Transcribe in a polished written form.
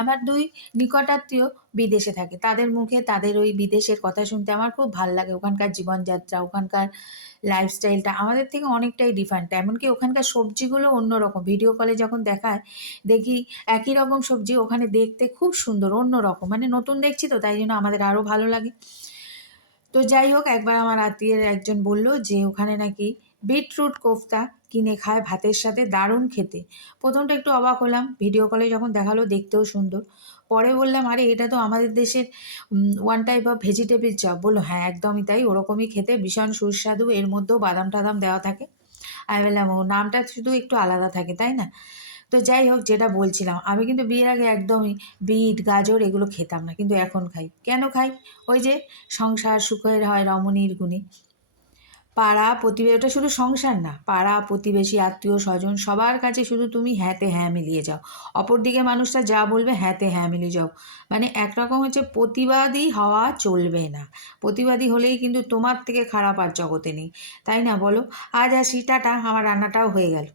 আমার ২ নিকটাত্মীয় বিদেশে থাকে। তাদের মুখে তাদের ওই বিদেশের কথা শুনতে আমার খুব ভাল লাগে। ওখানকার জীবনযাত্রা, ওখানকার লাইফস্টাইলটা আমাদের থেকে অনেকটাই ডিফারেন্ট। এমনকি ওখানকার সবজিগুলো অন্যরকম। ভিডিও কলে যখন দেখায়, দেখি একই রকম সবজি ওখানে দেখতে খুব সুন্দর, অন্যরকম। মানে নতুন দেখছি তো তাই জন্য আমাদের আরও ভালো লাগে। তো যাই হোক, একবার আমার আত্মীয়ের একজন বলল যে ওখানে নাকি বিটরুট কোফতা কিনে খায় ভাতের সাথে, দারুণ খেতে। ১ম টা একটু অবাক হলাম, ভিডিও কলে যখন দেখালো দেখতেও সুন্দর। পরে বললাম, "আরে এটা তো আমাদের দেশের one type of vegetable chop." বলল, "হ্যাঁ, একদমই তাই। ওরকমই খেতে, ভীষণ সুস্বাদু। এর মধ্যেও বাদাম-টাদাম দেওয়া থাকে।" আমি বললাম, "ও, নামটা শুধু একটু আলাদা থাকে, তাই না?" তো যাই হোক, যেটা বলছিলাম, আমি কিন্তু বিয়ের আগে একদমই বিট, গাজর এগুলো খেতাম না। কিন্তু এখন খাই। কেন খাই? ওই যে সংসার সুখের হয় রমণীর গুণে। পাড়া প্রতিবেশী, ওটা শুধু সংসার না, পাড়া প্রতিবেশী, আত্মীয়-স্বজন সবার কাছে শুধু তুমি হ্যাঁতে হ্যাঁ মিলিয়ে যাও। অপরদিকে মানুষটা যা বলবে হ্যাঁতে হ্যাঁ মিলিয়ে যাও। মানে একরকম হচ্ছে প্রতিবাদী হওয়া চলবে না। প্রতিবাদী হলেই কিন্তু তোমার থেকে খারাপ আর জগতে নেই। তাই না বলো? আজ আসি, টাটা, আমার রান্নাটাও হয়ে গেল।